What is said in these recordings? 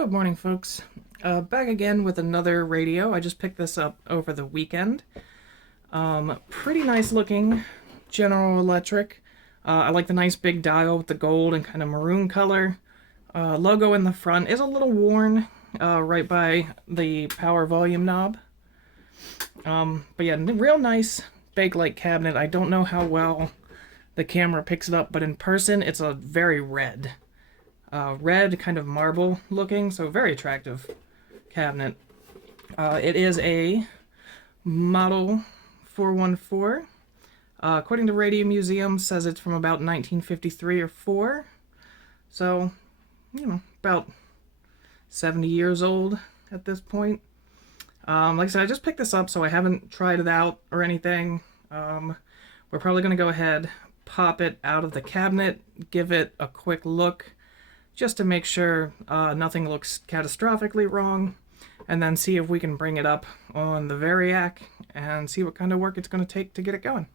Good morning, folks. Back again with another radio. I just picked this up over the weekend. Pretty nice looking General Electric. I like the nice big dial with the gold and kind of maroon color. Logo in the front is a little worn right by the power volume knob. But yeah, real nice bakelite cabinet. I don't know how well the camera picks it up, but in person it's a very red. Red, kind of marble looking, so very attractive cabinet. It is a Model 414. According to Radio Museum, says it's from about 1953 or 4. So, about 70 years old at this point. Like I said, I just picked this up, so I haven't tried it out or anything. We're probably going to go ahead, pop it out of the cabinet, give it a quick look, just to make sure nothing looks catastrophically wrong, and then see if we can bring it up on the Variac and see what kind of work it's going to take to get it going.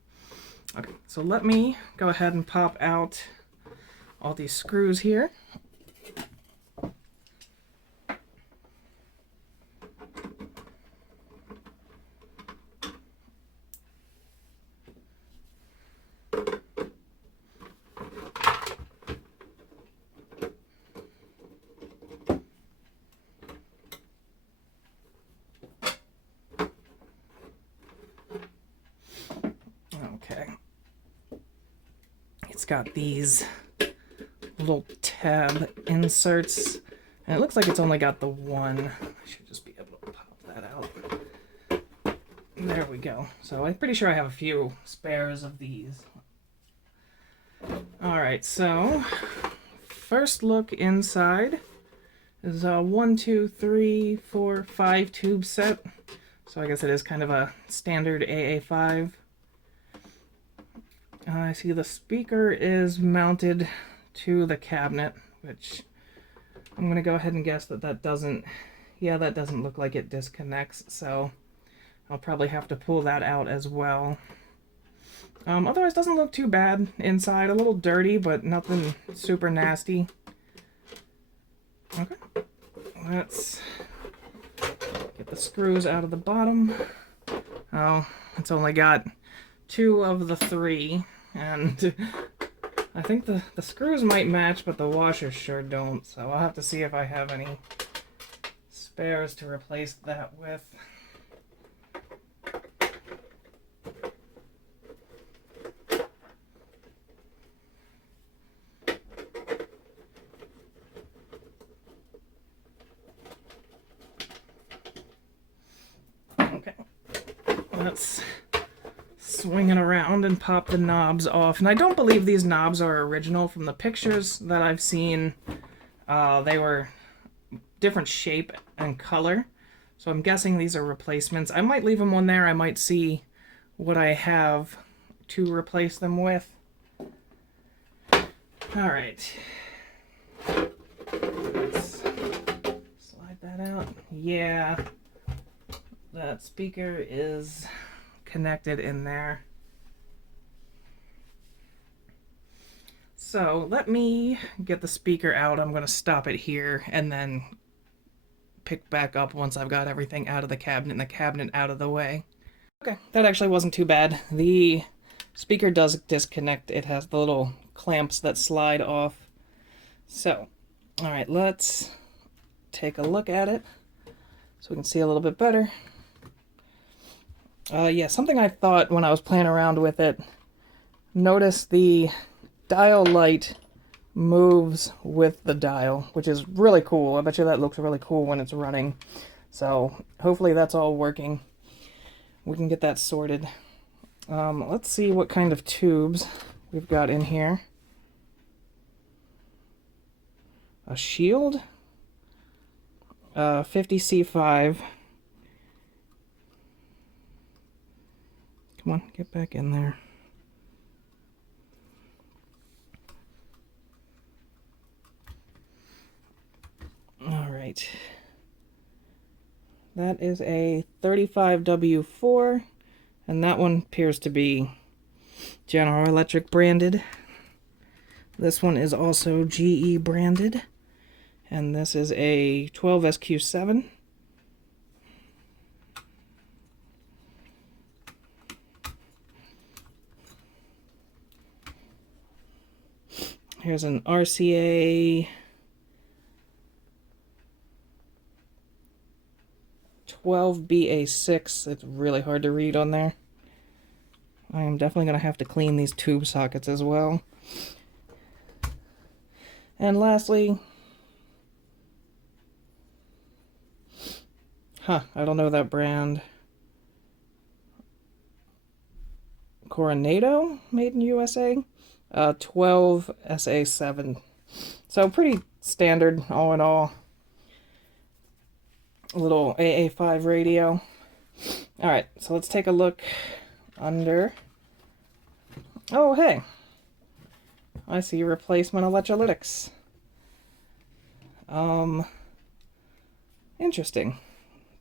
Okay, so let me go ahead and pop out all these screws here. Okay. It's got these little tab inserts, and it looks like it's only got the one. I should just be able to pop that out. There we go. So I'm pretty sure I have a few spares of these. Alright, so first look inside is a 1, 2, 3, 4, 5 tube set. So I guess it is kind of a standard AA5. I see the speaker is mounted to the cabinet, which I'm going to go ahead and guess that doesn't look like it disconnects, so I'll probably have to pull that out as well. Otherwise, it doesn't look too bad inside. A little dirty, but nothing super nasty. Okay, let's get the screws out of the bottom. Oh, it's only got 2 of the 3. And I think the screws might match, but the washers sure don't. So I'll have to see if I have any spares to replace that with. Okay, let's swing it around and pop the knobs off. And I don't believe these knobs are original. From the pictures that I've seen, they were different shape and color. So I'm guessing these are replacements. I might leave them on there. I might see what I have to replace them with. Alright. Let's slide that out. Yeah. That speaker is connected in there. So let me get the speaker out. I'm going to stop it here and then pick back up once I've got everything out of the cabinet and the cabinet out of the way. Okay, that actually wasn't too bad. The speaker does disconnect. It has the little clamps that slide off. So, alright, let's take a look at it so we can see a little bit better. Yeah, something I thought when I was playing around with it, notice the dial light moves with the dial, which is really cool. I bet you that looks really cool when it's running. So hopefully that's all working. We can get that sorted. Let's see what kind of tubes we've got in here. A shield, 50C5. Come on, get back in there. All right. That is a 35W4, and that one appears to be General Electric branded. This one is also GE branded. And this is a 12SQ7. Here's an RCA 12BA6. It's really hard to read on there. I am definitely going to have to clean these tube sockets as well. And lastly, I don't know that brand. Coronado, made in USA. 12SA7. So pretty standard, all in all. A little AA5 radio. Alright, so let's take a look under. Oh, hey. I see replacement electrolytics. Interesting.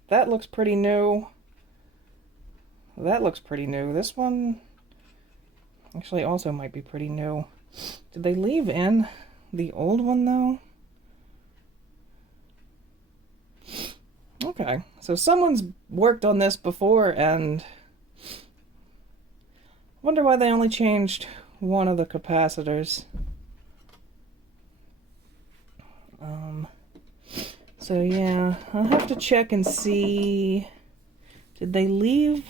That looks pretty new. That looks pretty new. This one actually also might be pretty new. Did they leave in the old one, though? Okay, so someone's worked on this before, and wonder why they only changed one of the capacitors. So yeah, I'll have to check and see. Did they leave?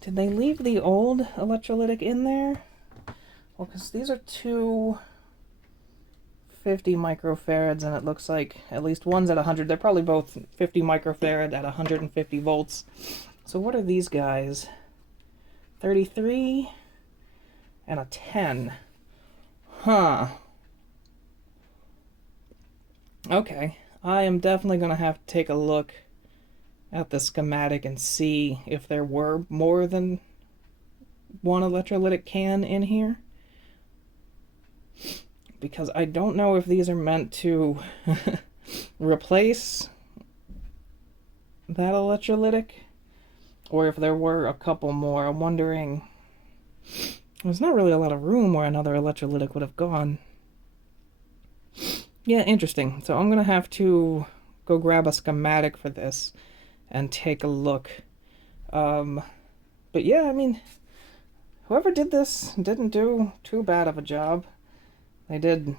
Did they leave the old electrolytic in there? Well, because these are two 50 microfarads, and it looks like at least one's at 100. They're probably both 50 microfarad at 150 volts. So what are these guys? 33 and a 10. Huh. Okay. I am definitely going to have to take a look at the schematic and see if there were more than one electrolytic can in here. Because I don't know if these are meant to replace that electrolytic, or if there were a couple more. I'm wondering. There's not really a lot of room where another electrolytic would have gone. Yeah, interesting. So I'm going to have to go grab a schematic for this and take a look. But yeah, I mean, whoever did this didn't do too bad of a job. They did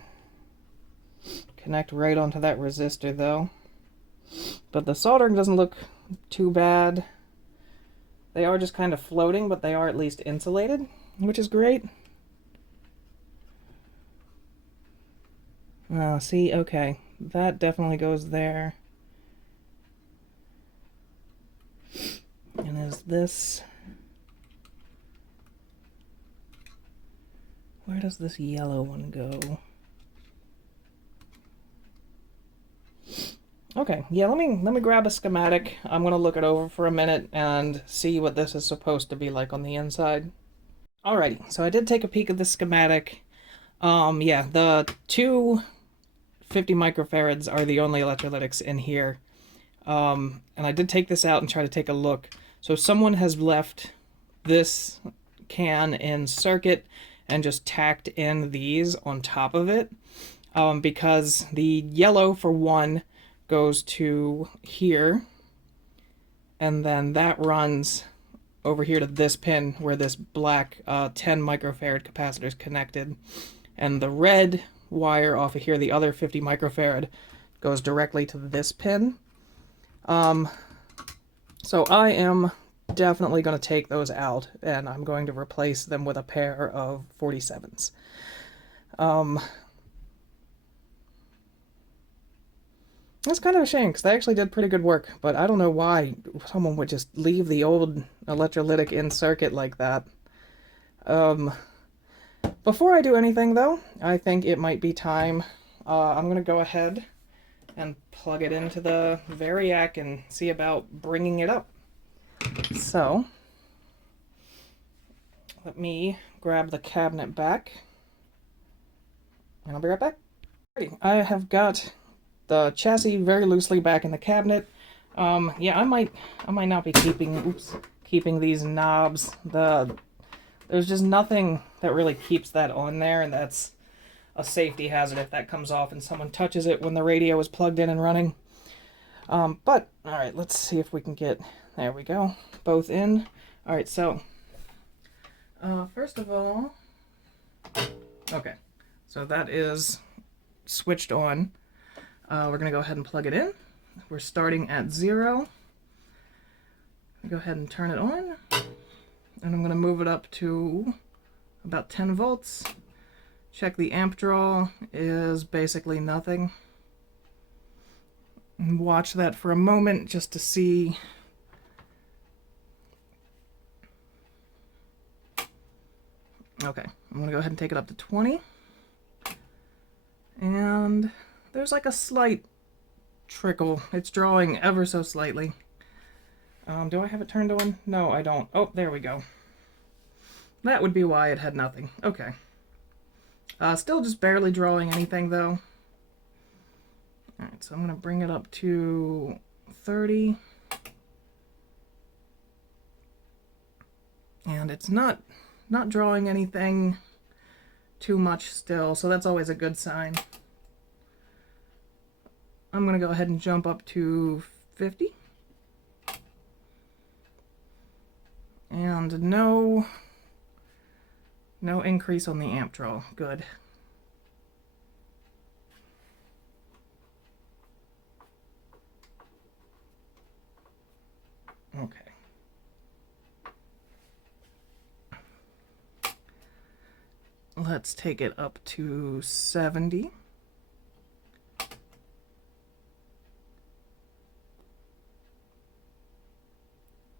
connect right onto that resistor, though. But the soldering doesn't look too bad. They are just kind of floating, but they are at least insulated, which is great. Oh, see, okay. That definitely goes there. And is this... Where does this yellow one go? Okay, yeah, let me grab a schematic. I'm gonna look it over for a minute and see what this is supposed to be like on the inside. Alrighty, so I did take a peek at the schematic. Yeah, the two 50 microfarads are the only electrolytics in here. And I did take this out and try to take a look. So someone has left this can in circuit and just tacked in these on top of it. Because the yellow, for one, goes to here, and then that runs over here to this pin where this black 10 microfarad capacitor is connected, and the red wire off of here, the other 50 microfarad, goes directly to this pin. So I am definitely going to take those out, and I'm going to replace them with a pair of 47s. That's kind of a shame, because they actually did pretty good work, but I don't know why someone would just leave the old electrolytic in circuit like that. Before I do anything, though, I think it might be time. I'm going to go ahead and plug it into the Variac and see about bringing it up. So, let me grab the cabinet back, and I'll be right back. Alrighty, I have got the chassis very loosely back in the cabinet. Yeah, I might not be keeping these knobs. There's just nothing that really keeps that on there, and that's a safety hazard if that comes off and someone touches it when the radio is plugged in and running. But, alright, let's see if we can get, there we go, both in. Alright, so, first of all, okay, so that is switched on. We're going to go ahead and plug it in. We're starting at 0. Go ahead and turn it on, and I'm going to move it up to about 10 volts. Check the amp draw is basically nothing. And watch that for a moment just to see. Okay, I'm going to go ahead and take it up to 20. And there's like a slight trickle. It's drawing ever so slightly. Do I have it turned on? No, I don't. Oh, there we go. That would be why it had nothing. Okay. Still just barely drawing anything, though. Alright, so I'm going to bring it up to 30. And it's not drawing anything too much still, so that's always a good sign. I'm going to go ahead and jump up to 50. And no increase on the amp draw. Good. Okay. Let's take it up to 70.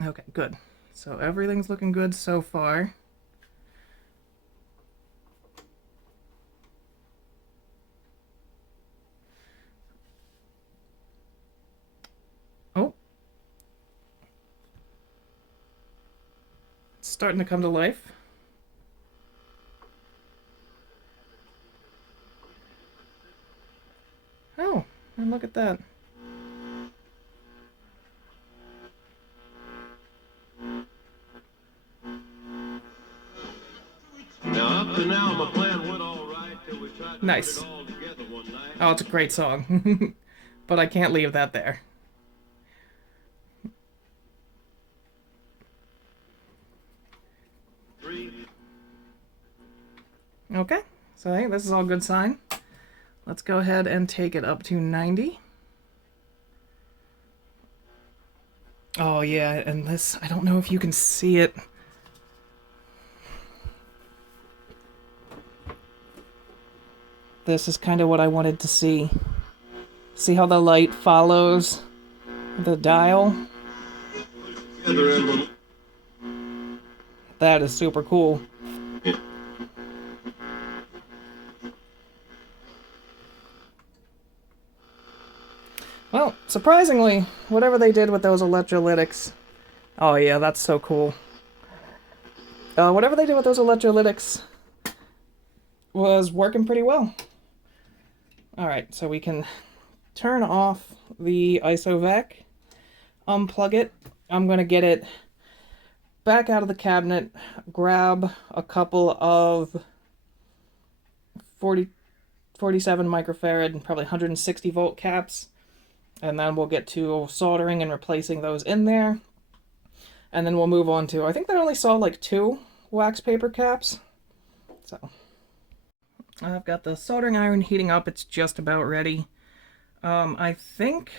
Okay, good. So everything's looking good so far. Oh. It's starting to come to life. Oh, and look at that. Nice. Oh, it's a great song. But I can't leave that there. Okay, so hey, this is all good sign. Let's go ahead and take it up to 90. Oh yeah, and this, I don't know if you can see it. This is kind of what I wanted to see. See how the light follows the dial? That is super cool. Well, surprisingly, whatever they did with those electrolytics... Oh yeah, that's so cool. Whatever they did with those electrolytics was working pretty well. Alright, so we can turn off the isovac, unplug it. I'm going to get it back out of the cabinet, grab a couple of 47 microfarad and probably 160 volt caps, and then we'll get to soldering and replacing those in there. And then we'll move on to, I think they only saw like 2 wax paper caps. So I've got the soldering iron heating up. It's just about ready. I think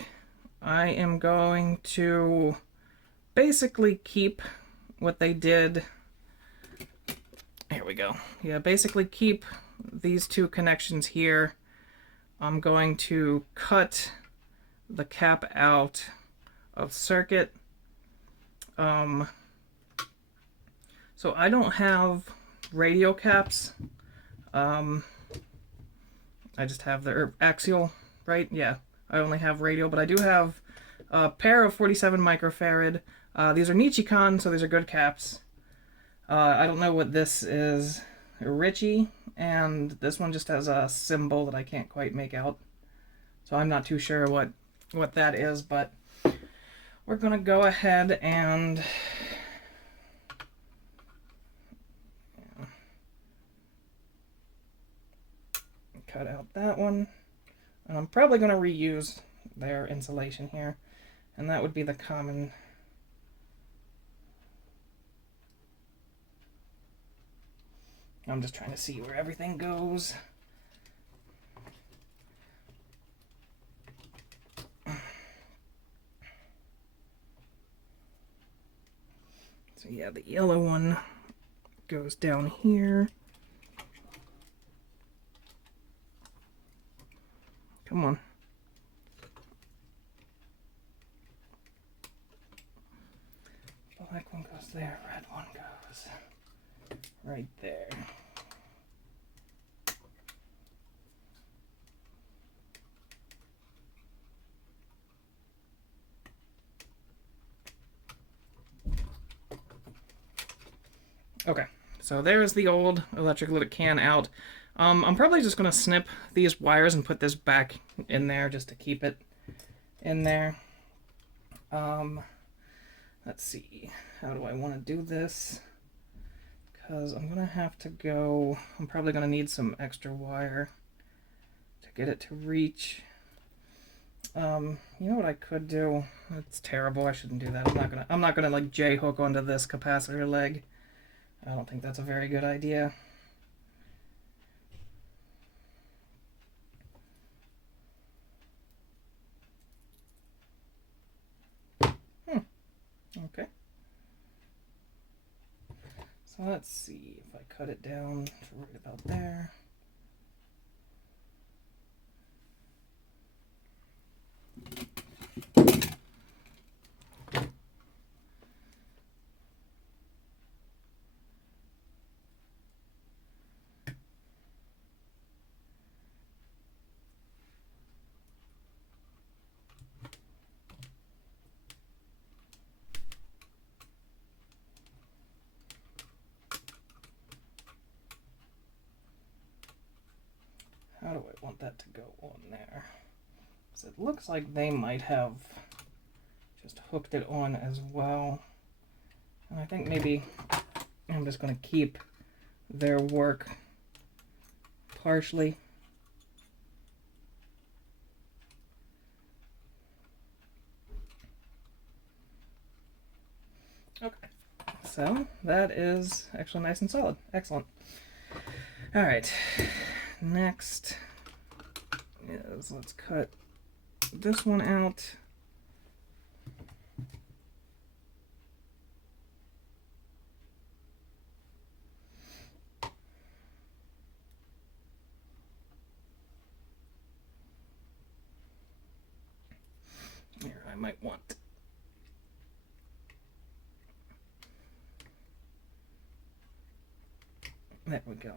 I am going to basically keep what they did. Here we go. Yeah, basically keep these 2 connections here. I'm going to cut the cap out of circuit. So I don't have radio caps. I just have the axial, right? Yeah, I only have radio, but I do have a pair of 47 microfarad. These are Nichicon, so these are good caps. I don't know what this is, Richie, and this one just has a symbol that I can't quite make out. So I'm not too sure what that is, but we're gonna go ahead and cut out that one. And I'm probably going to reuse their insulation here. And that would be the common. I'm just trying to see where everything goes. So yeah, the yellow one goes down here. Come on. Black one goes there, red one goes right there. Okay, so there's the old electrolytic can out. I'm probably just going to snip these wires and put this back in there just to keep it in there. Let's see, how do I want to do this? Because I'm going to have to go, I'm probably going to need some extra wire to get it to reach. You know what I could do? It's terrible, I shouldn't do that. I'm not gonna like J-hook onto this capacitor leg. I don't think that's a very good idea. Okay. So let's see if I cut it down to right about there. How do I want that to go on there? So it looks like they might have just hooked it on as well. And I think maybe I'm just going to keep their work partially. Okay, so that is actually nice and solid. Excellent. All right. Next is, let's cut this one out. Here, I might want. There we go.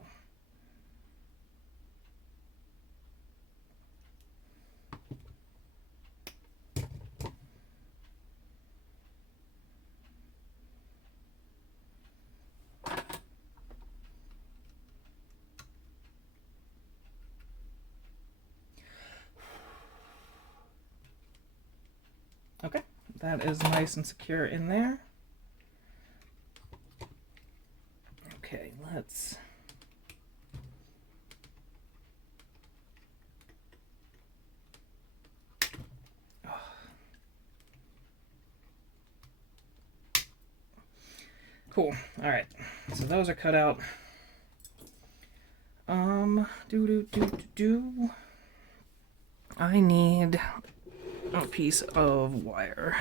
Okay, that is nice and secure in there. Okay, let's cool. All right, so those are cut out. I need a piece of wire.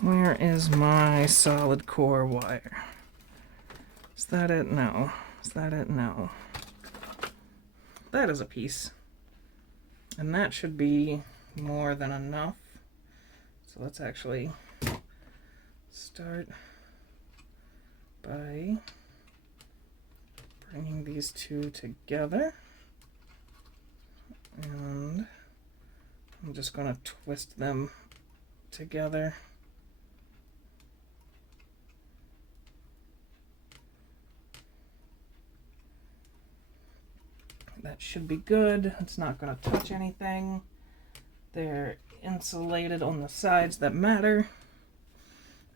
Where is my solid core wire? Is that it? No. Is that it? No. That is a piece. And that should be more than enough. So let's actually start by bringing these two together. And I'm just going to twist them together. That should be good. It's not going to touch anything. They're insulated on the sides that matter.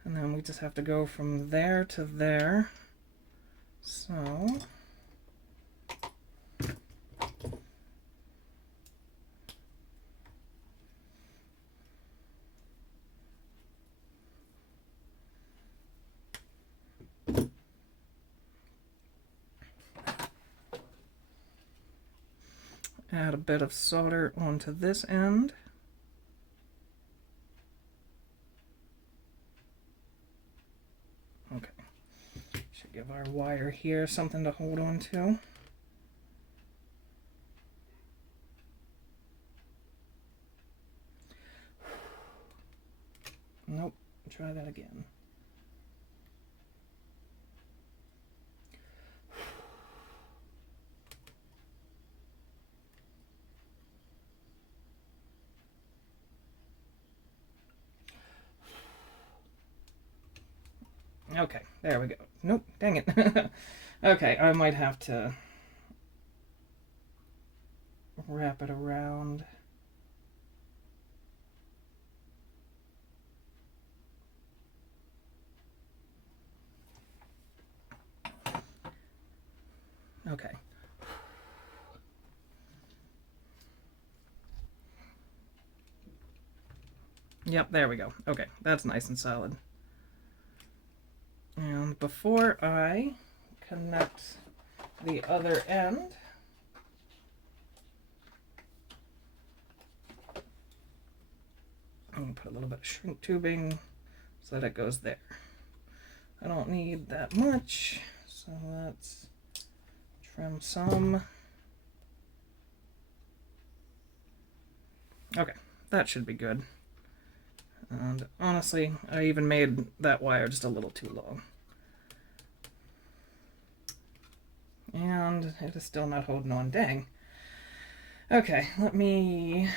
And then we just have to go from there to there. So Add a bit of solder onto this end. Okay. Should give our wire here something to hold on to. Nope. Try that again. Okay, there we go. Nope, dang it. Okay, I might have to wrap it around. Okay. Yep, there we go. Okay, that's nice and solid. And before I connect the other end, I'm going to put a little bit of shrink tubing so that it goes there. I don't need that much, so let's trim some. Okay, that should be good. And honestly, I even made that wire just a little too long. And it is still not holding on. Dang. Okay, let me...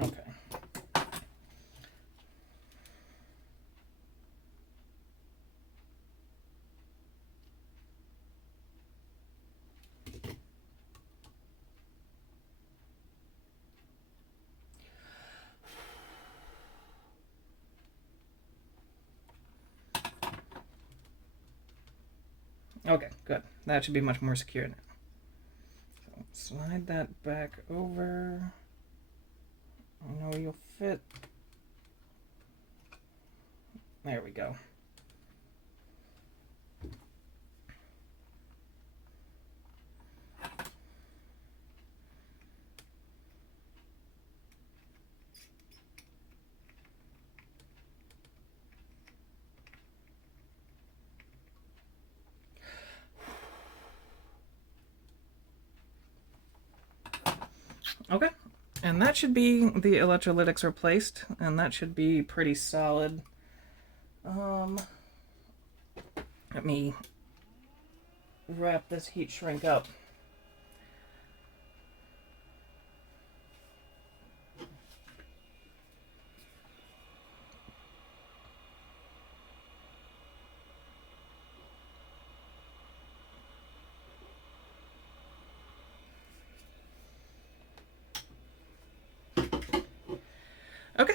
Okay. Okay, good. That should be much more secure now. So slide that back over. I know you'll fit. There we go. Okay, and that should be the electrolytics replaced, and that should be pretty solid. Let me wrap this heat shrink up. Okay,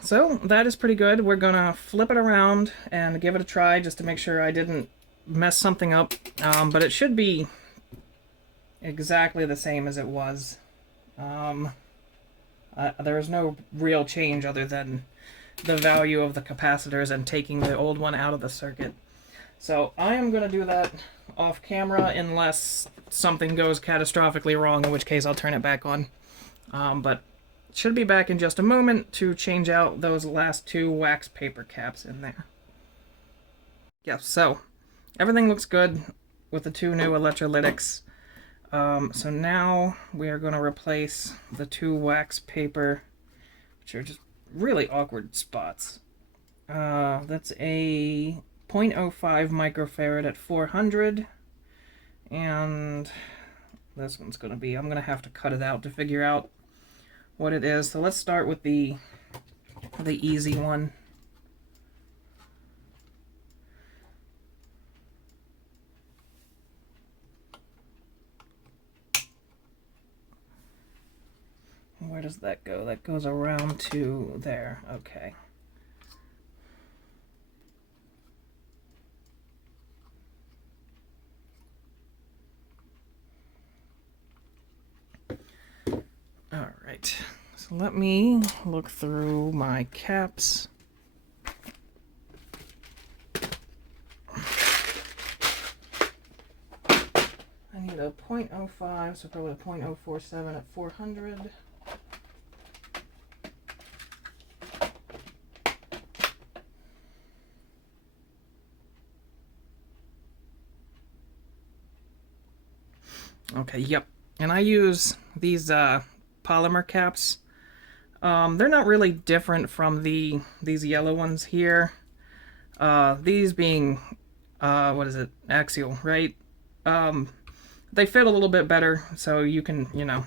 so that is pretty good. We're gonna flip it around and give it a try just to make sure I didn't mess something up, but it should be exactly the same as it was. There is no real change other than the value of the capacitors and taking the old one out of the circuit. So I am going to do that off camera unless something goes catastrophically wrong, in which case I'll turn it back on. But should be back in just a moment to change out those last two wax paper caps in there. Yeah, so everything looks good with the two new electrolytics. So now we are going to replace the two wax paper, which are just really awkward spots. That's a 0.05 microfarad at 400, and this one's going to be, I'm going to have to cut it out to figure out what it is. So let's start with the easy one. Where does that go? That goes around to there. Okay. right, so let me look through my caps. I need a 0.05, so probably a 0.047 at 400. Okay, yep. And I use these polymer caps. They're not really different from these yellow ones here. These being, what is it, axial, right? They fit a little bit better, so you can, you know,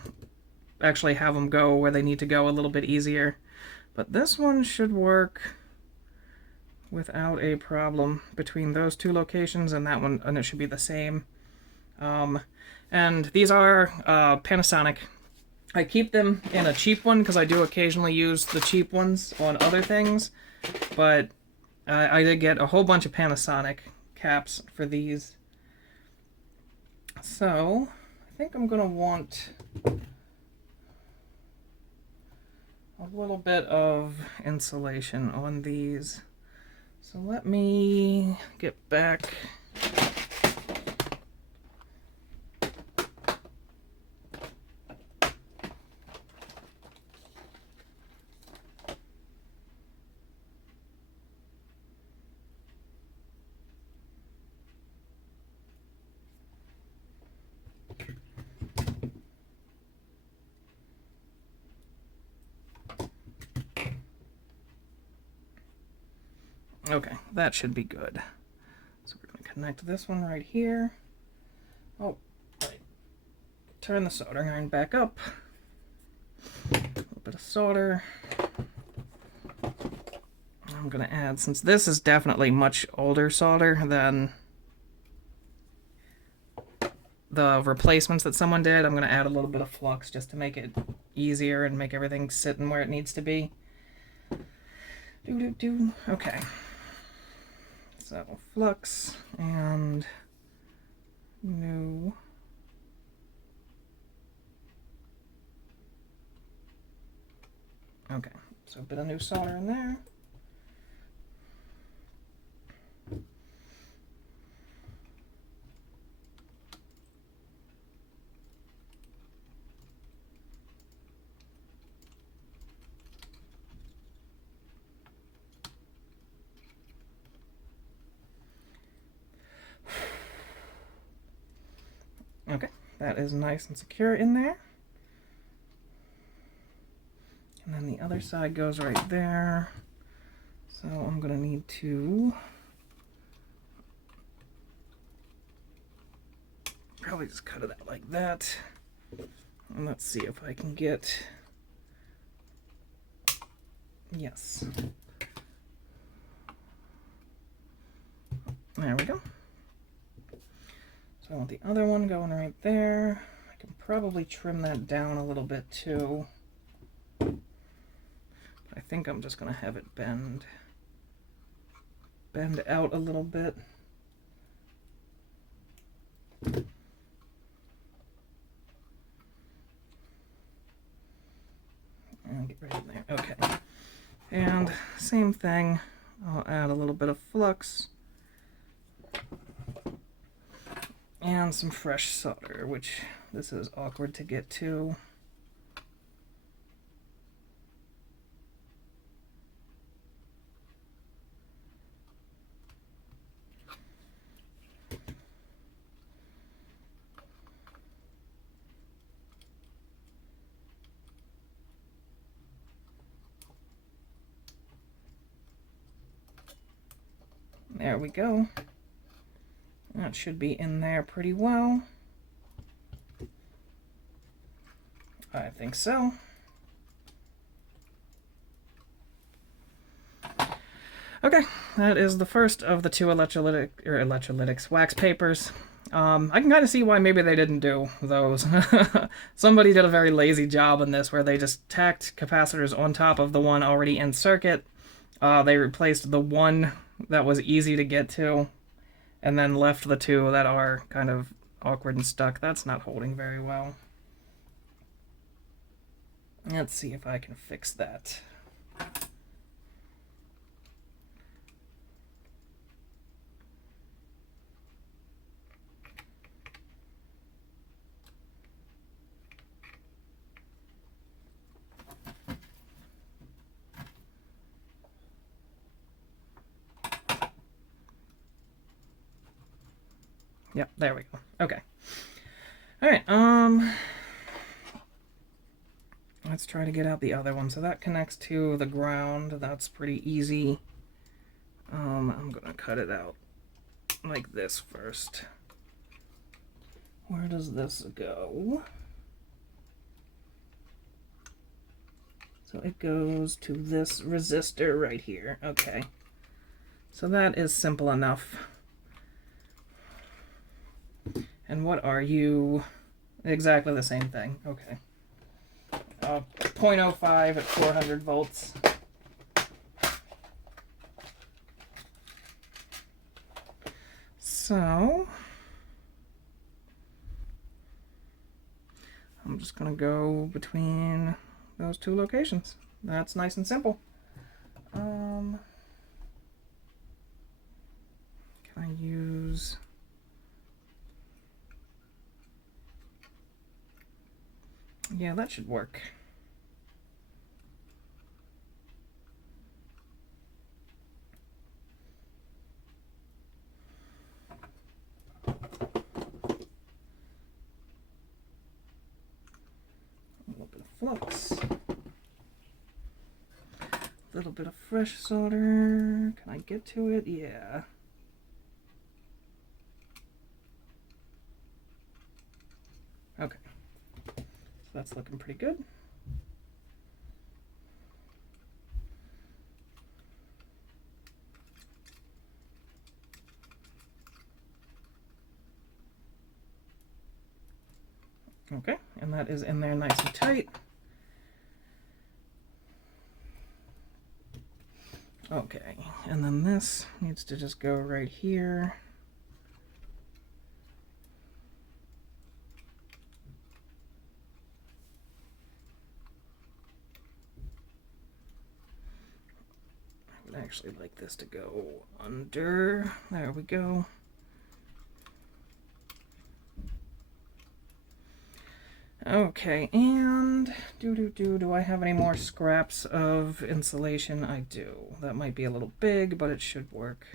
actually have them go where they need to go a little bit easier. But this one should work without a problem between those two locations and that one, and it should be the same. And these are Panasonic. I keep them in a cheap one because I do occasionally use the cheap ones on other things, but I did get a whole bunch of Panasonic caps for these. So I think I'm going to want a little bit of insulation on these. So let me get back. Okay, that should be good. So we're going to connect this one right here. Oh, right. Turn the soldering iron back up. A little bit of solder. I'm going to add, since this is definitely much older solder than the replacements that someone did, I'm going to add a little bit of flux just to make it easier and make everything sit in where it needs to be. Okay. So flux and new. Okay, so a bit of new solder in there. Okay, that is nice and secure in there. And then the other side goes right there. So I'm going to need to probably just cut it out like that. And let's see if I can get, yes. There we go. So I want the other one going right there. I can probably trim that down a little bit too. But I think I'm just going to have it bend out a little bit. And get right in there. Okay. And same thing. I'll add a little bit of flux. And some fresh solder, which this is awkward to get to. There we go. That should be in there pretty well. I think so. Okay, that is the first of the two electrolytics wax papers. I can kind of see why maybe they didn't do those. Somebody did a very lazy job on this where they just tacked capacitors on top of the one already in circuit. They replaced the one that was easy to get to, and then left the two that are kind of awkward and stuck. That's not holding very well. Let's see if I can fix that. Yep, there we go. Okay. All right, let's try to get out the other one. So that connects to the ground. That's pretty easy. I'm gonna cut it out like this first. Where does this go? So it goes to this resistor right here. Okay. So that is simple enough. And what are you? Exactly the same thing. Okay. 0.05 at 400 volts. So I'm just going to go between those two locations. That's nice and simple. Can I use... Yeah, that should work. A little bit of flux. A little bit of fresh solder. Can I get to it? Yeah. Okay. That's looking pretty good. Okay, and that is in there nice and tight. Okay, and then this needs to just go right here. I would actually like this to go under. There we go. Okay, and do I have any more scraps of insulation? I do. That might be a little big, but it should work.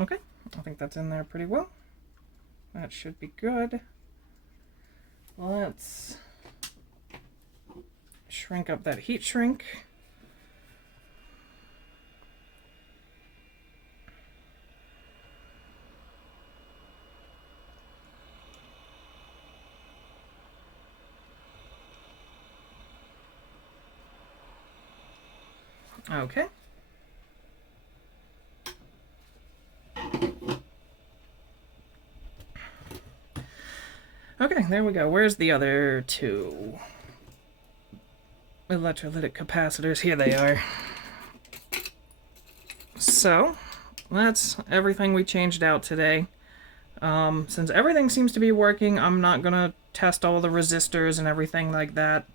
Okay, I think that's in there pretty well. That should be good. Let's shrink up that heat shrink. Okay. Okay, there we go. Where's the other two electrolytic capacitors? Here they are. So, that's everything we changed out today. Since everything seems to be working, I'm not going to test all the resistors and everything like that.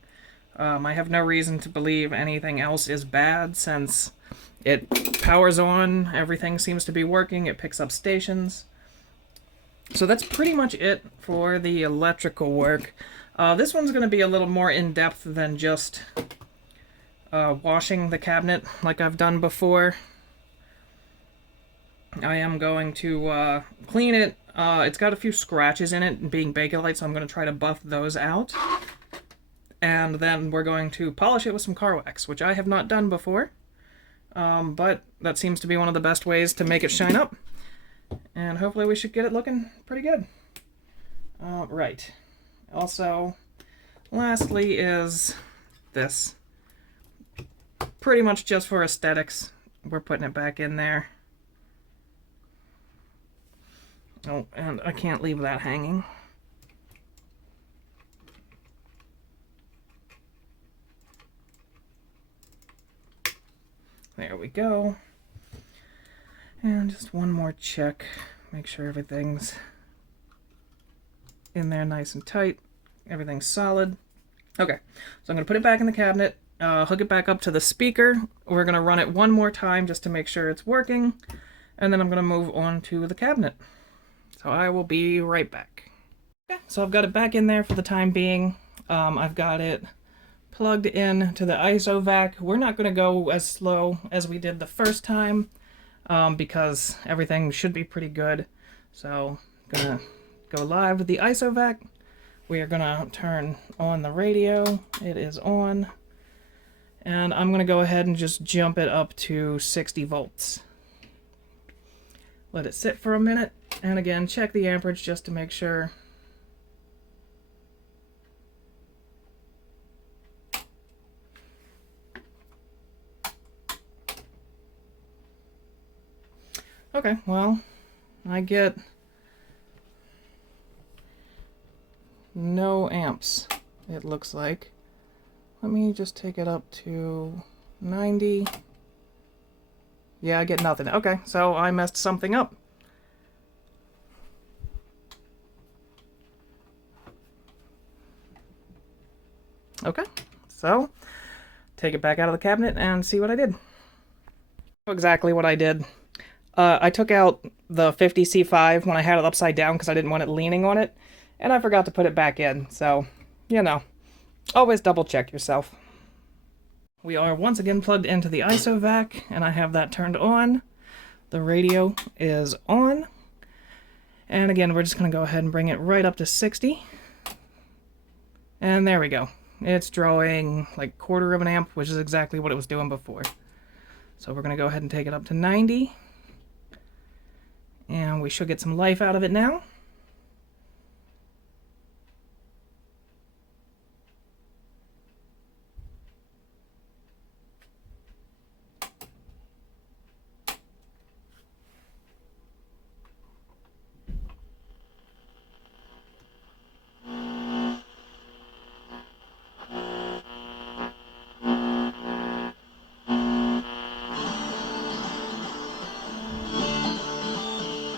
I have no reason to believe anything else is bad since it powers on, everything seems to be working, it picks up stations. So that's pretty much it for the electrical work. This one's going to be a little more in-depth than just washing the cabinet like I've done before. I am going to clean it. It's got a few scratches in it, being Bakelite, so I'm going to try to buff those out. And then we're going to polish it with some car wax, which I have not done before. But that seems to be one of the best ways to make it shine up. And hopefully we should get it looking pretty good. Right. Also, lastly is this. Pretty much just for aesthetics. We're putting it back in there. Oh, and I can't leave that hanging. There we go. And just one more check. Make sure everything's in there nice and tight. Everything's solid. Okay, so I'm going to put it back in the cabinet, hook it back up to the speaker. We're going to run it one more time just to make sure it's working. And then I'm going to move on to the cabinet. So I will be right back. Okay, so I've got it back in there for the time being. I've got it plugged in to the ISO vac. We're not going to go as slow as we did the first time because everything should be pretty good. So I'm going to go live with the ISO vac. We are going to turn on the radio. It is on. And I'm going to go ahead and just jump it up to 60 volts. Let it sit for a minute. And again, check the amperage just to make sure. Okay, well, I get no amps, it looks like. Let me just take it up to 90. Yeah, I get nothing. Okay, so I messed something up. Okay, so take it back out of the cabinet and see what I did. Exactly what I did. I took out the 50C5 when I had it upside down because I didn't want it leaning on it, and I forgot to put it back in, so, you know, always double check yourself. We are once again plugged into the ISO vac, and I have that turned on. The radio is on, and again, we're just going to go ahead and bring it right up to 60, and there we go. It's drawing like 1/4 of an amp, which is exactly what it was doing before. So we're going to go ahead and take it up to 90. And we should get some life out of it now.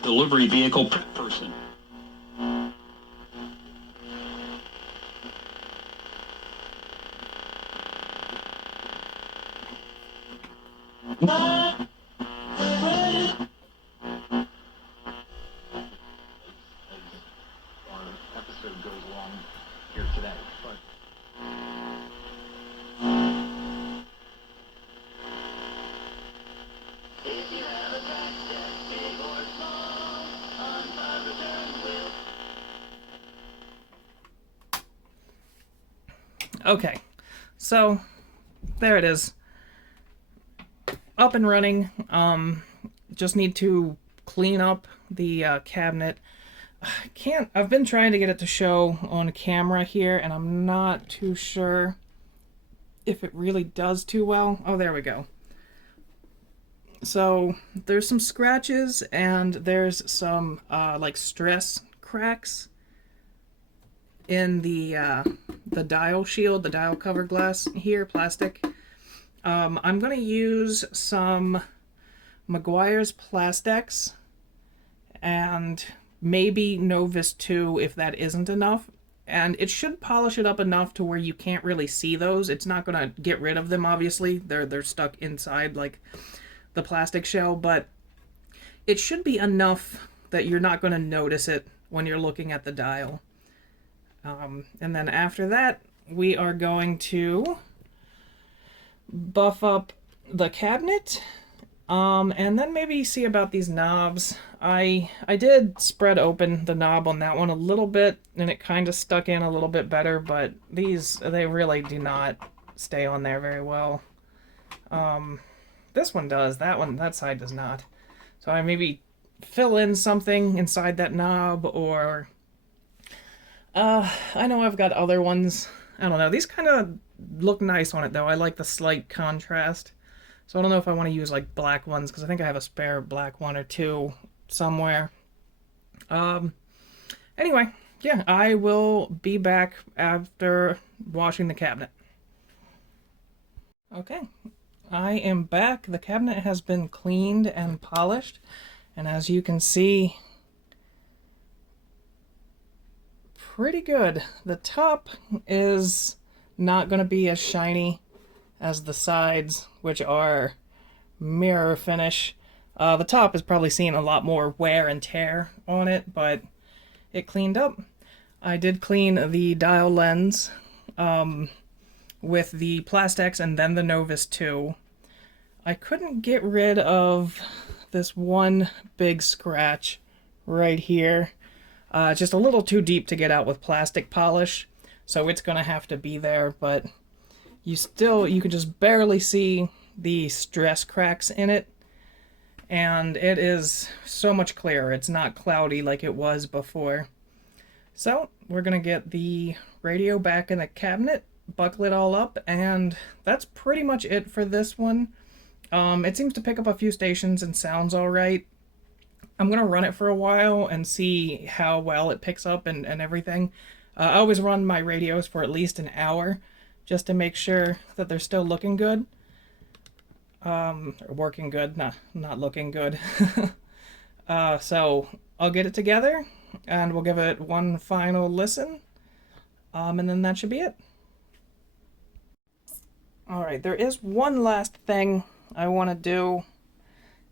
Delivery vehicle person. Our episode goes along here today, but okay, so there it is. Up and running. Just need to clean up the cabinet. I've been trying to get it to show on camera here, and I'm not too sure if it really does too well. Oh, there we go. So there's some scratches and there's some like stress cracks in the dial shield, the dial cover glass here, plastic. I'm gonna use some Meguiar's Plastex and maybe Novus 2 if that isn't enough. And it should polish it up enough to where you can't really see those. It's not gonna get rid of them, obviously. They're stuck inside like the plastic shell, but it should be enough that you're not gonna notice it when you're looking at the dial. And then after that, we are going to buff up the cabinet, and then maybe see about these knobs. I did spread open the knob on that one a little bit, and it kind of stuck in a little bit better, but they really do not stay on there very well. This one does, that side does not. So I maybe fill in something inside that knob, or I know I've got other ones. I don't know. These kind of look nice on it, though. I like the slight contrast. So I don't know if I want to use, like, black ones, because I think I have a spare black one or two somewhere. Anyway, yeah, I will be back after washing the cabinet. Okay, I am back. The cabinet has been cleaned and polished, and as you can see, pretty good. The top is not going to be as shiny as the sides, which are mirror finish. The top has probably seen a lot more wear and tear on it, but it cleaned up. I did clean the dial lens with the Plastex and then the Novus 2. I couldn't get rid of this one big scratch right here. Just a little too deep to get out with plastic polish, so it's gonna have to be there, but you can just barely see the stress cracks in it, and it is so much clearer. It's not cloudy like it was before. So we're gonna get the radio back in the cabinet, buckle it all up, and that's pretty much it for this one. It seems to pick up a few stations and sounds all right. I'm gonna run it for a while and see how well it picks up and everything. I always run my radios for at least an hour just to make sure that they're still looking good. Or working good, not looking good. So I'll get it together and we'll give it one final listen. And then that should be it. Alright, there is one last thing I want to do,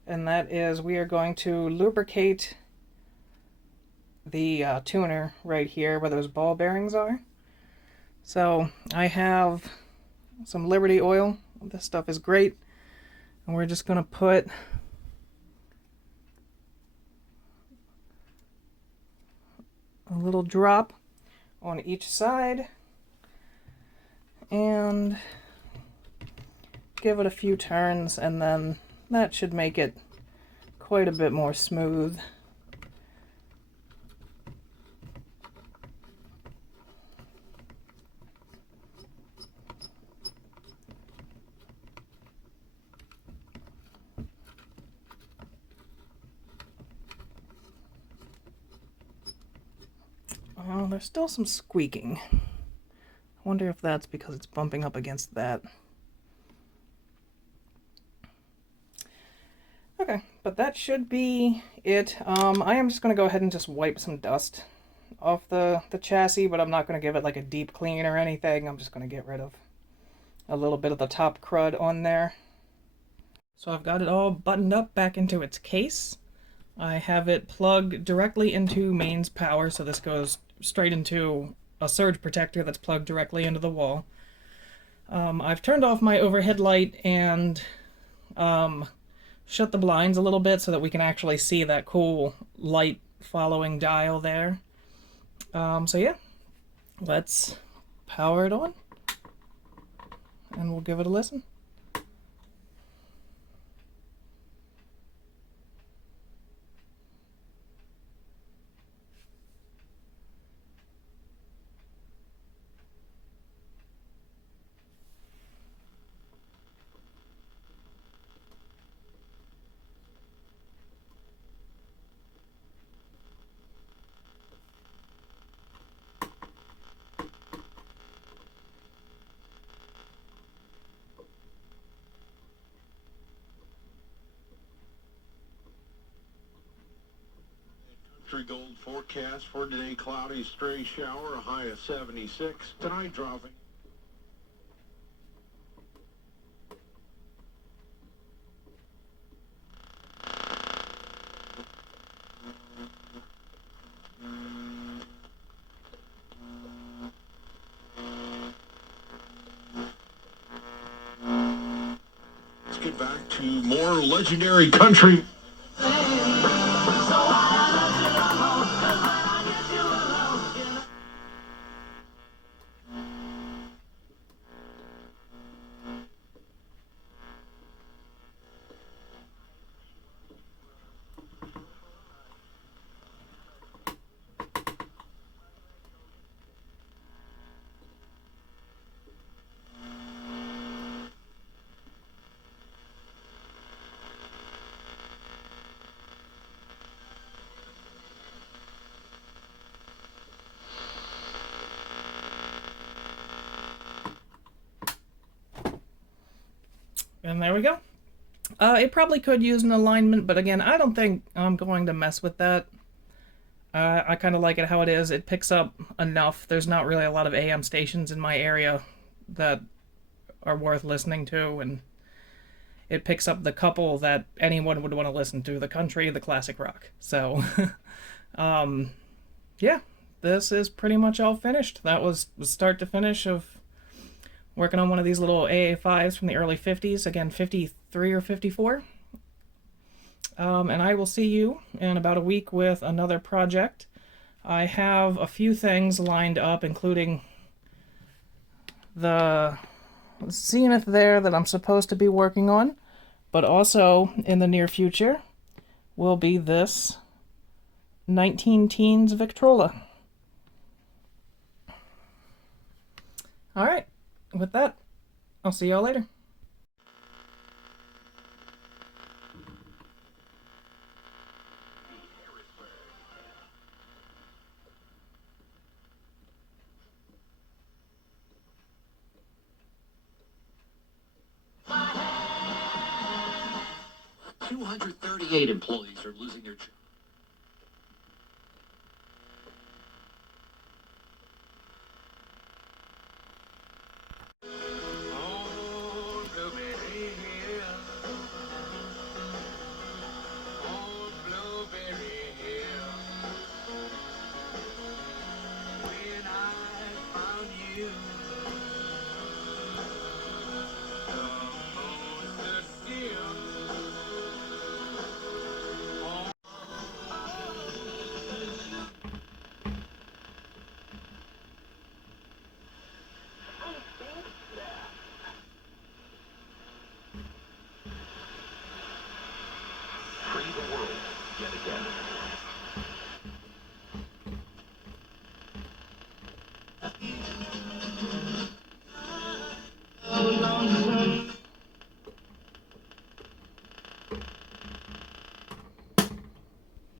and that is we are going to lubricate the tuner right here where those ball bearings are. So I have some Liberty oil. This stuff is great. And we're just going to put a little drop on each side and give it a few turns, and then that should make it quite a bit more smooth. Well, there's still some squeaking. I wonder if that's because it's bumping up against that. Okay, but that should be it. I am just going to go ahead and just wipe some dust off the chassis, but I'm not going to give it like a deep clean or anything. I'm just going to get rid of a little bit of the top crud on there. So I've got it all buttoned up back into its case. I have it plugged directly into mains power, so this goes straight into a surge protector that's plugged directly into the wall. I've turned off my overhead light and shut the blinds a little bit so that we can actually see that cool light following dial there. So yeah, let's power it on and we'll give it a listen. Gold forecast for today: cloudy, stray shower, a high of 76. Tonight dropping. Let's get back to more legendary country. And there we go. It probably could use an alignment, but again, I don't think I'm going to mess with that. I kind of like it how it is. It picks up enough. There's not really a lot of AM stations in my area that are worth listening to, and it picks up the couple that anyone would want to listen to, the country, the classic rock. So, yeah, this is pretty much all finished. That was the start to finish of working on one of these little AA5s from the early 50s, again, 53 or 54. And I will see you in about a week with another project. I have a few things lined up, including the Zenith there that I'm supposed to be working on, but also in the near future will be this 19 Teens Victrola. Alright, with that, I'll see y'all later. $238 employees are losing their jobs.